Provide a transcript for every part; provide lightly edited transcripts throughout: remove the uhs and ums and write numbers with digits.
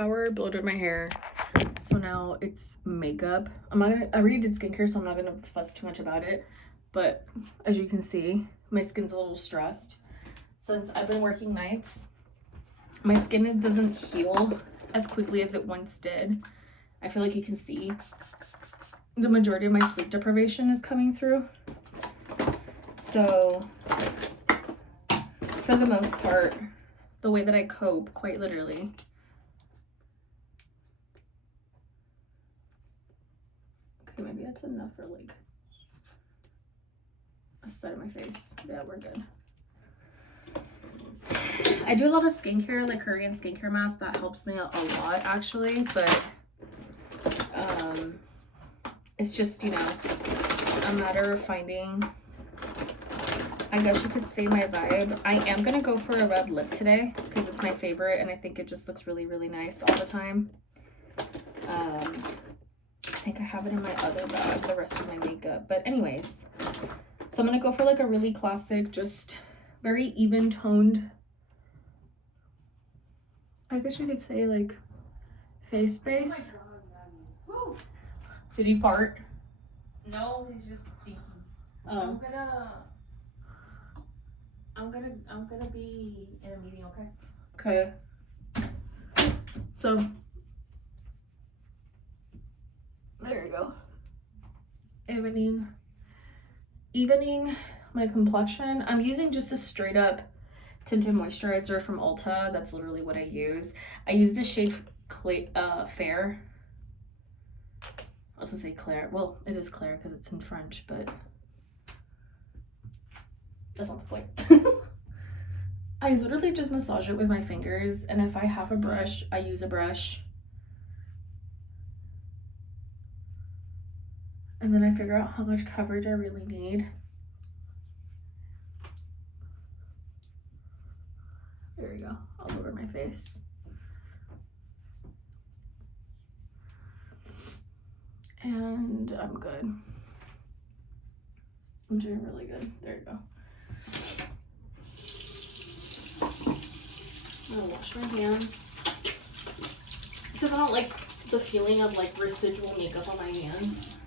Shower, bloated my hair, so now it's makeup. I already did skincare, so I'm not gonna fuss too much about it, but as you can see, my skin's a little stressed since I've been working nights. My skin doesn't heal as quickly as it once did. I feel like you can see the majority of my sleep deprivation is coming through. So for the most part, the way that I cope, quite literally, okay, maybe that's enough for like a side of my face. Yeah, we're good. I do a lot of skincare, like Korean skincare masks. That helps me a lot actually, but it's just, you know, a matter of finding, I guess you could say, my vibe. I am gonna go for a red lip today because it's my favorite and I think it just looks really, really nice all the time. I think I have it in my other bag, the rest of my makeup. But anyways, so I'm gonna go for like a really classic, just very even toned, I guess you could say, like face base. Oh, Did he fart? no, he's just thinking. Oh. I'm gonna be in a meeting, okay? Okay. So there you go. Evening my complexion. I'm using just a straight up tinted moisturizer from Ulta. That's literally what I use. I use the shade Fair. I was gonna say Claire. Well, it is Claire because it's in French, but that's not the point. I literally just massage it with my fingers, and if I have a brush, I use a brush. And then I figure out how much coverage I really need. There you go, all over my face. And I'm good. I'm doing really good. There you go. I'm gonna wash my hands. Because I don't like the feeling of like residual makeup on my hands.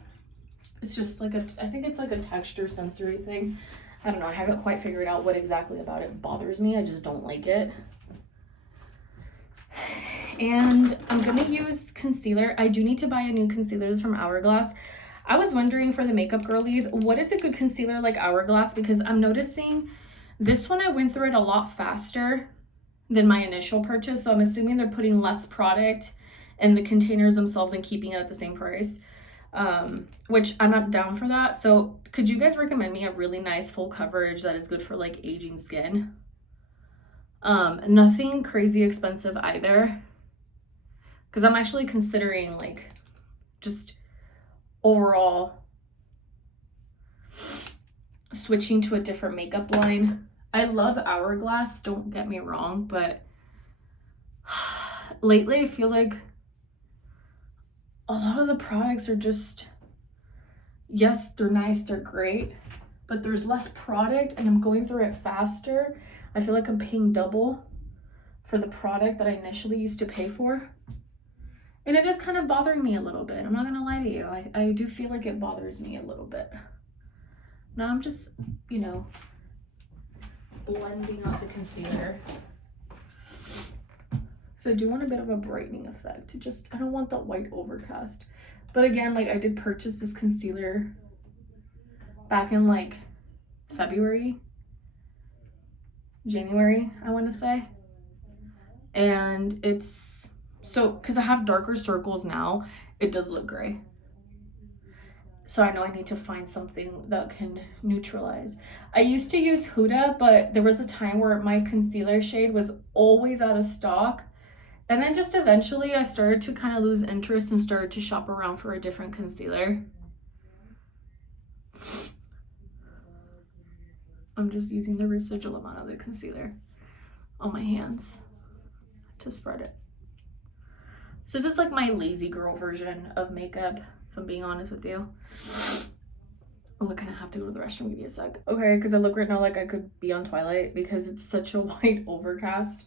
It's just like I think it's like a texture sensory thing. I don't know, I haven't quite figured out what exactly about it bothers me. I just don't like it. And I'm gonna use concealer. I do need to buy a new concealer. This is from Hourglass. I was wondering for the makeup girlies, what is a good concealer like Hourglass? Because I'm noticing this one, I went through it a lot faster than my initial purchase. So I'm assuming they're putting less product in the containers themselves and keeping it at the same price. Which I'm not down for that. So could you guys recommend me a really nice full coverage that is good for like aging skin? Nothing crazy expensive either, because I'm actually considering like just overall switching to a different makeup line. I love Hourglass, don't get me wrong, but lately I feel like a lot of the products are just, yes, they're nice, they're great, but there's less product and I'm going through it faster. I feel like I'm paying double for the product that I initially used to pay for. And it is kind of bothering me a little bit. I'm not gonna lie to you. I do feel like it bothers me a little bit. Now I'm just, you know, blending out the concealer. So I do want a bit of a brightening effect. I don't want that white overcast. But again, like I did purchase this concealer back in like January, I want to say. And it's, so because I have darker circles now, it does look gray. So I know I need to find something that can neutralize. I used to use Huda, but there was a time where my concealer shade was always out of stock. And then just eventually I started to kind of lose interest and started to shop around for a different concealer. I'm just using the residual amount of the concealer on my hands to spread it. So this is like my lazy girl version of makeup, if I'm being honest with you. Oh, I kind of have to go to the restroom. Give me a sec. Okay, because I look right now like I could be on Twilight because it's such a white overcast.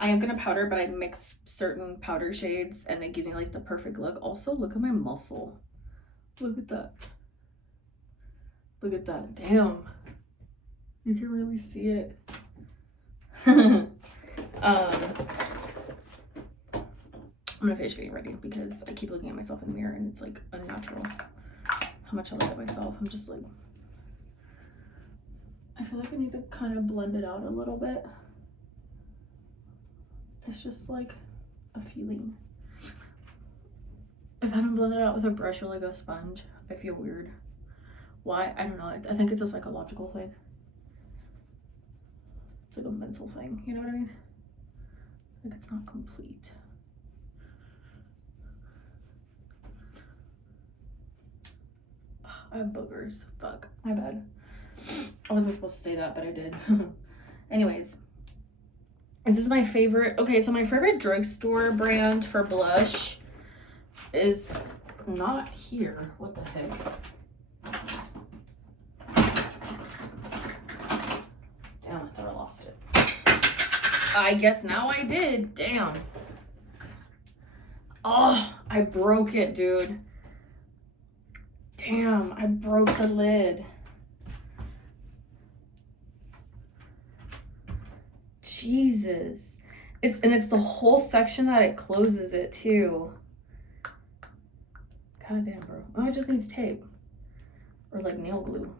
I am gonna powder, but I mix certain powder shades and it gives me like the perfect look. Also, look at my muscle. Look at that. Look at that. Damn. You can really see it. I'm gonna finish getting ready because I keep looking at myself in the mirror and it's like unnatural how much I look at myself. I'm just like, I feel like I need to kind of blend it out a little bit. It's just like a feeling. If I don't blend it out with a brush or like a sponge, I feel weird. Why? I don't know. I think it's a psychological thing. It's like a mental thing, you know what I mean? Like it's not complete. I have boogers. Fuck. My bad. I wasn't supposed to say that, but I did. Anyways. This is my favorite. Okay, so my favorite drugstore brand for blush is not here. What the heck? Damn, I thought I lost it. I guess now I did. Damn. Oh, I broke it, dude. Damn, I broke the lid. Jesus. It's the whole section that it closes it too. God damn, bro. Oh, it just needs tape. Or like nail glue.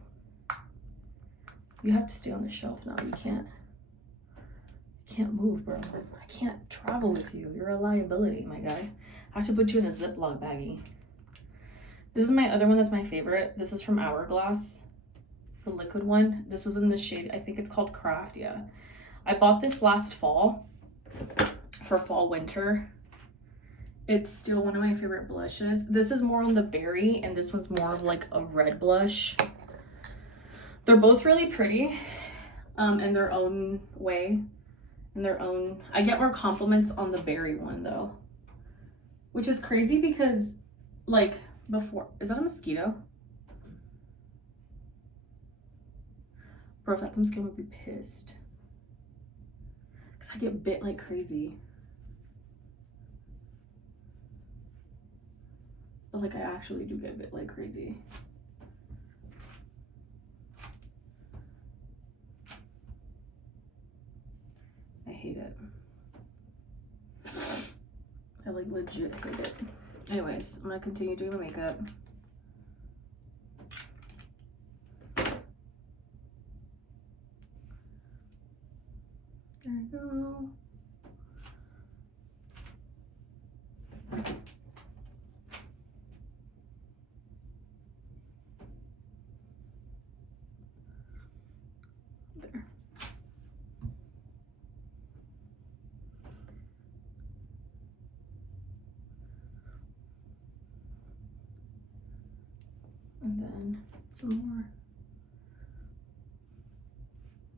You have to stay on the shelf now. You can't move, bro. I can't travel with you. You're a liability, my guy. I have to put you in a Ziploc baggie. This is my other one that's my favorite. This is from Hourglass, the liquid one. This was in the shade, I think it's called Craft, yeah. I bought this last fall for fall winter. It's still one of my favorite blushes. This is more on the berry and this one's more of like a red blush. They're both really pretty in their own way, in their own. I get more compliments on the berry one though, which is crazy because like before, is that a mosquito? Bro, if that's a mosquito, I would be pissed. Cause I get bit like crazy. But like I actually do get bit like crazy. I hate it. I like legit hate it. Anyways, I'm gonna continue doing my makeup. There we go. There. And then some more.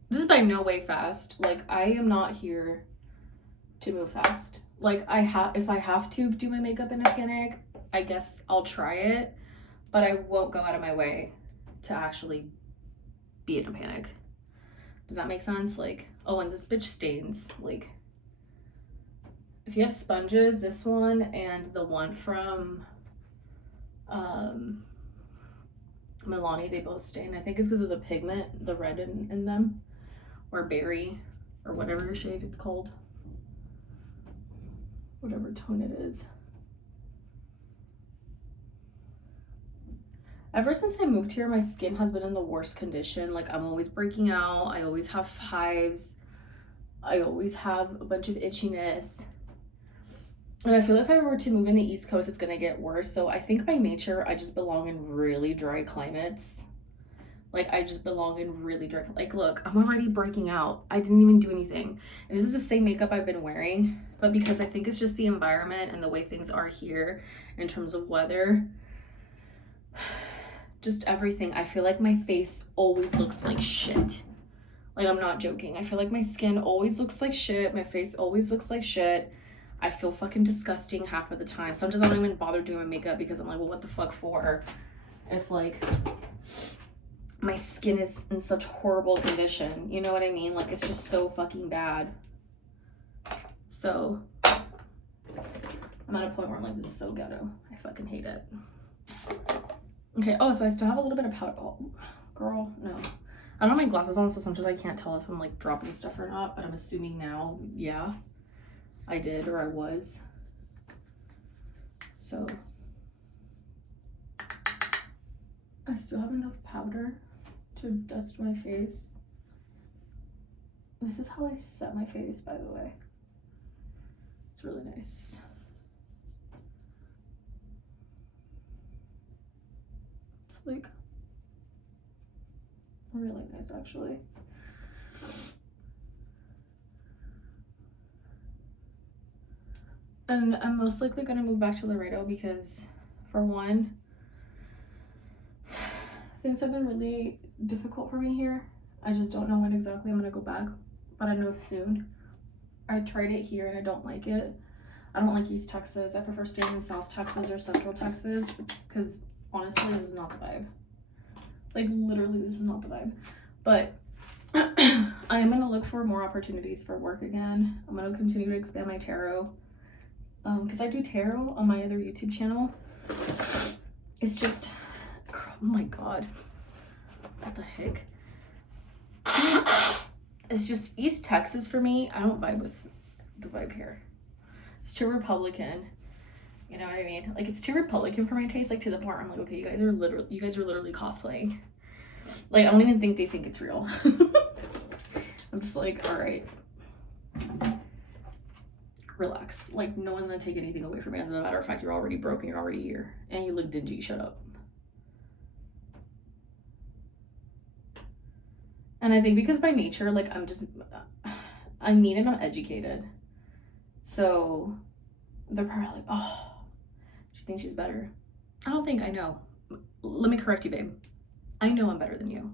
This is by no way fast. Like I am not here to move fast. Like if I have to do my makeup in a panic, I guess I'll try it, but I won't go out of my way to actually be in a panic. Does that make sense? Like, oh, and this bitch stains. Like, if you have sponges, this one and the one from Milani, they both stain. I think it's because of the pigment, the red in them, or berry, or whatever shade it's called. Whatever tone it is. Ever since I moved here, my skin has been in the worst condition. Like I'm always breaking out. I always have hives. I always have a bunch of itchiness. And I feel if I were to move in the East Coast, it's gonna get worse. So I think by nature, I just belong in really dry climates. Like I just belong in really dry, like look, I'm already breaking out. I didn't even do anything. And this is the same makeup I've been wearing, but because I think it's just the environment and the way things are here in terms of weather, just everything. I feel like my face always looks like shit. Like I'm not joking. I feel like my skin always looks like shit. My face always looks like shit. I feel fucking disgusting half of the time. Sometimes I don't even bother doing my makeup because I'm like, well, what the fuck for? If like my skin is in such horrible condition, you know what I mean? Like it's just so fucking bad. So I'm at a point where I'm like, this is so ghetto. I fucking hate it. Okay, oh, so I still have a little bit of powder. Oh, girl, no. I don't have my glasses on, so sometimes I can't tell if I'm like dropping stuff or not, but I'm assuming now, yeah, I did, or I was. So I still have enough powder to dust my face. This is how I set my face, by the way. It's really nice. It's like really nice, actually. And I'm most likely gonna move back to Laredo because, for one, things have been really difficult for me here. I just don't know when exactly I'm gonna go back, but I know soon. I tried it here and I don't like it. I don't like East Texas. I prefer staying in South Texas or Central Texas because honestly, this is not the vibe. Like literally, this is not the vibe. But I am gonna look for more opportunities for work again. I'm gonna continue to expand my tarot. Because I do tarot on my other YouTube channel. It's just, oh my god, what the heck? It's just East Texas for me. I don't vibe with the vibe here. It's too Republican. You know what I mean? Like it's too Republican for my taste. Like to the point where I'm like, okay, you guys are literally cosplaying. Like I don't even think they think it's real. I'm just like, all right. Relax. Like no one's gonna take anything away from me. As a matter of fact, you're already broken. You're already here, and you look dingy. Shut up. And I think because by nature, like I'm mean and I'm educated, so they're probably like, oh, she thinks she's better. I don't think I know. Let me correct you, babe. I know I'm better than you.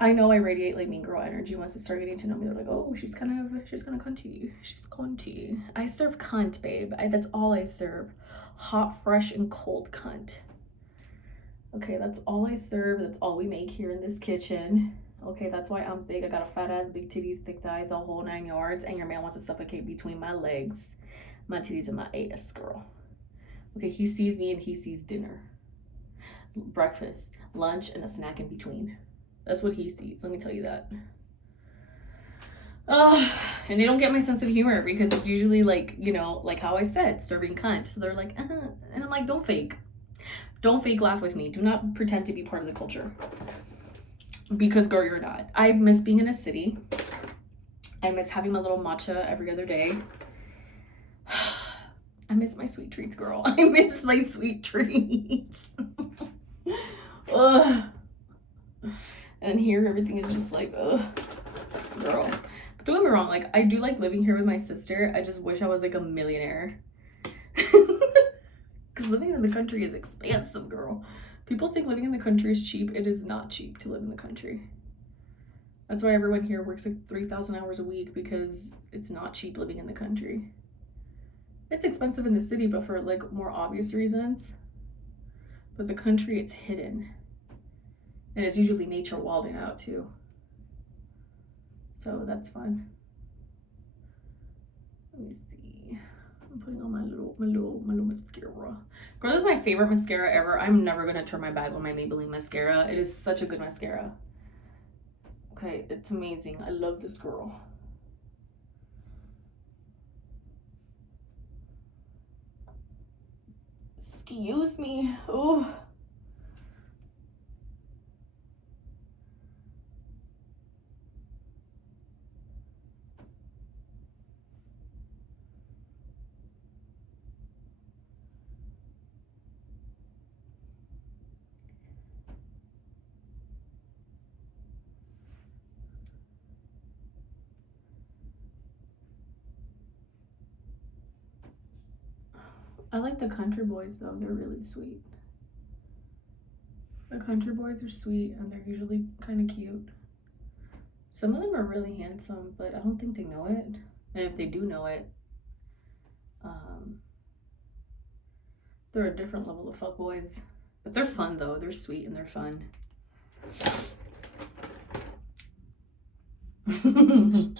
I know I radiate like mean girl energy. Once they start getting to know me, they're like, oh, she's kind of cunty. She's cunty. I serve cunt, babe. That's all I serve. Hot, fresh, and cold cunt. Okay, that's all I serve. That's all we make here in this kitchen. Okay, that's why I'm big. I got a fat ass, big titties, thick thighs, a whole 9 yards, and your man wants to suffocate between my legs, my titties, and my ass, girl. Okay, he sees me and he sees dinner, breakfast, lunch, and a snack in between. That's what he sees, let me tell you that. And they don't get my sense of humor because it's usually like, you know, like how I said, serving cunt. So they're like, and I'm like, don't fake laugh with me. Do not pretend to be part of the culture. Because girl, you're not. I miss being in a city. I miss having my little matcha every other day. I miss my sweet treats, girl. I miss my sweet treats. Ugh. And here everything is just like, ugh, girl. But don't get me wrong, like I do like living here with my sister. I just wish I was like a millionaire. Because living in the country is expensive, girl. People think living in the country is cheap. It is not cheap to live in the country. That's why everyone here works like 3,000 hours a week, because it's not cheap living in the country. It's expensive in the city, but for like more obvious reasons. But the country, it's hidden. And it's usually nature wilding out too. So that's fun. Let me see. I'm putting on my little mascara. Girl, this is my favorite mascara ever. I'm never gonna turn my back on my Maybelline mascara. It is such a good mascara. Okay, it's amazing. I love this girl. Excuse me. Oh. I like the Country Boys though, they're really sweet. The Country Boys are sweet and they're usually kind of cute. Some of them are really handsome, but I don't think they know it. And if they do know it, they're a different level of fuckboys. But they're fun though, they're sweet and they're fun. And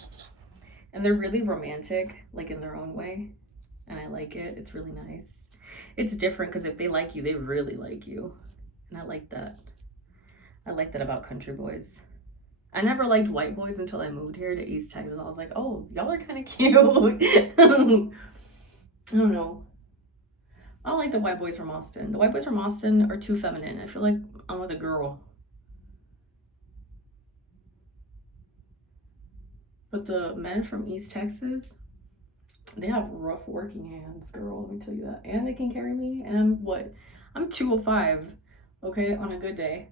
they're really romantic, like in their own way. And I like it. It's really nice. It's different because if they like you, they really like you. And I like that. I like that about country boys. I never liked white boys until I moved here to East Texas. I was like, oh, y'all are kind of cute. I don't know. I don't like the white boys from Austin. The white boys from Austin are too feminine. I feel like I'm with a girl. But the men from East Texas, they have rough working hands, girl. Let me tell you that. And they can carry me. And I'm what? I'm 205, okay, on a good day.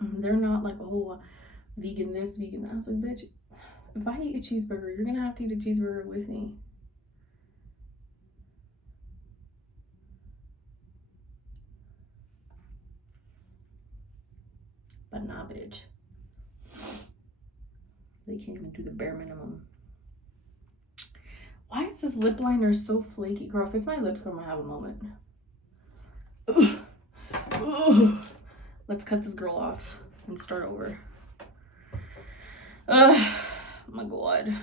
They're not like, oh, vegan this, vegan that. I was like, bitch, if I eat a cheeseburger, you're gonna have to eat a cheeseburger with me. But nah, bitch. They can't even do the bare minimum. Why is this lip liner so flaky? Girl, if it's my lips, I'm gonna have a moment. Ugh. Ugh. Let's cut this girl off and start over. Ugh. Oh my god.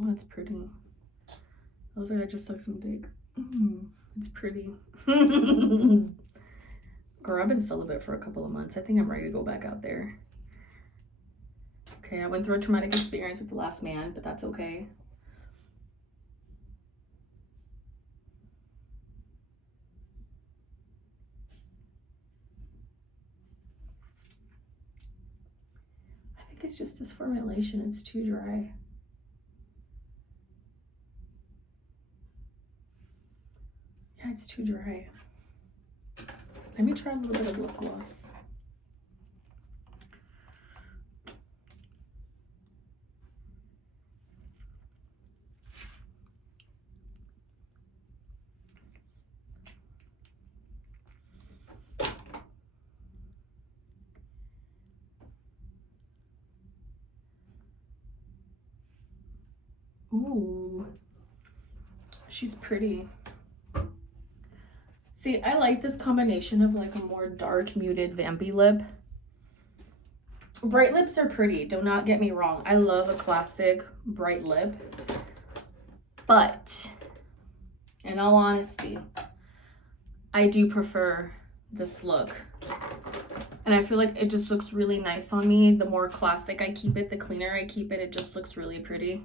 Oh, that's pretty. I was like, I just sucked some dick. It's pretty. Girl, I've been celibate for a couple of months. I think I'm ready to go back out there. Okay, I went through a traumatic experience with the last man, but that's okay. I think it's just this formulation. It's too dry. Yeah, it's too dry. Let me try a little bit of lip gloss. Ooh, she's pretty. See, I like this combination of like a more dark muted vampy lip. Bright lips are pretty, do not get me wrong. I love a classic bright lip. But in all honesty, I do prefer this look. And I feel like it just looks really nice on me. The more classic I keep it, the cleaner I keep it, it just looks really pretty.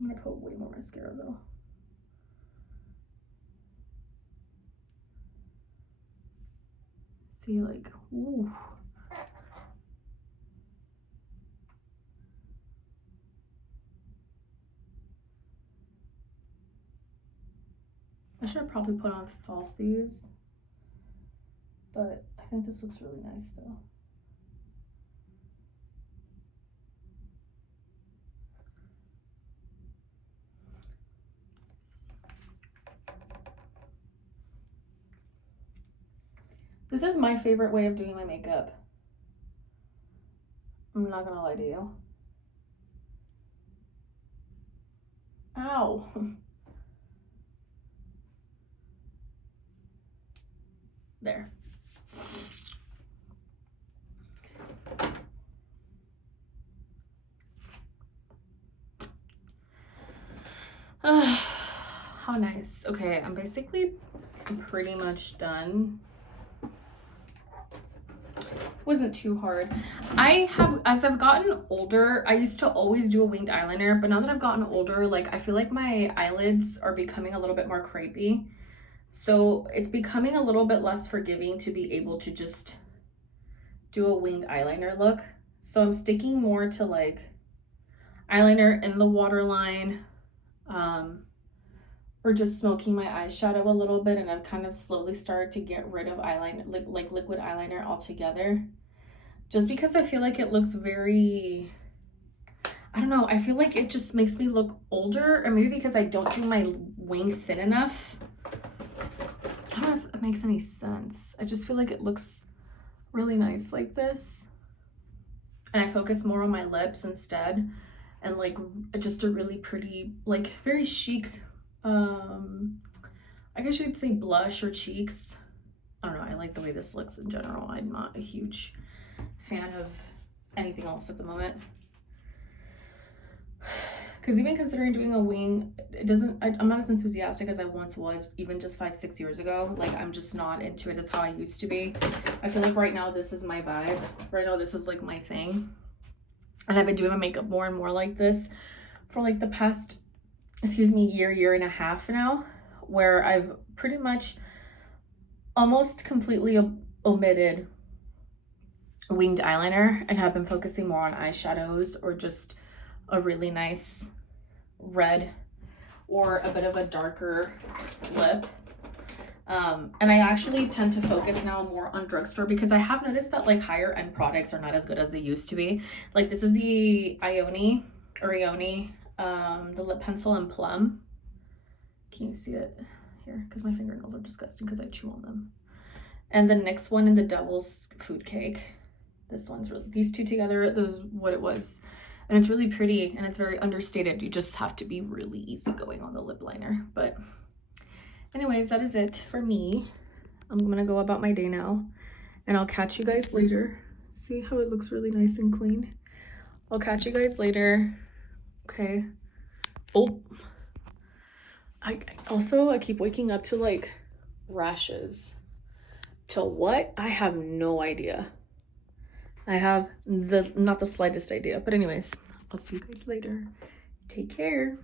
I'm gonna put way more mascara though. See, like, ooh. I should have probably put on falsies, but I think this looks really nice though. This is my favorite way of doing my makeup. I'm not gonna lie to you. Ow. There. How nice. Okay, I'm basically pretty much done. Wasn't too hard. As I've gotten older, I used to always do a winged eyeliner, but now that I've gotten older, like I feel like my eyelids are becoming a little bit more crepey. So it's becoming a little bit less forgiving to be able to just do a winged eyeliner look. So I'm sticking more to like eyeliner in the waterline, or just smoking my eyeshadow a little bit, and I've kind of slowly started to get rid of eyeliner, like liquid eyeliner altogether, just because I feel like it looks very, I don't know, I feel like it just makes me look older, or maybe because I don't do my wing thin enough. I don't know if it makes any sense. I just feel like it looks really nice like this. and I focus more on my lips instead, and like just a really pretty, like very chic, I guess you could say blush or cheeks. I don't know, I like the way this looks in general. I'm not a huge fan of anything else at the moment. Because even considering doing a wing, it doesn't, I'm not as enthusiastic as I once was, even just 5-6 years ago. Like, I'm just not into it as how I used to be. I feel like right now this is my vibe. Right now this is like my thing. And I've been doing my makeup more and more like this for like the past, year and a half now, where I've pretty much almost completely omitted winged eyeliner and have been focusing more on eyeshadows or just a really nice red or a bit of a darker lip. And I actually tend to focus now more on drugstore because I have noticed that like higher end products are not as good as they used to be. Like this is the Ioni, the lip pencil in Plum. Can you see it here? Because my fingernails are disgusting because I chew on them. And the next one in the Devil's Food Cake. This one's really, these two together, this is what it was. And it's really pretty and it's very understated. You just have to be really easygoing on the lip liner. But anyways, that is it for me. I'm gonna go about my day now and I'll catch you guys later. See how it looks really nice and clean? I'll catch you guys later. Okay. Oh, I keep waking up to like rashes. To what? I have no idea. I have not the slightest idea. But anyways, I'll see you guys later. Take care.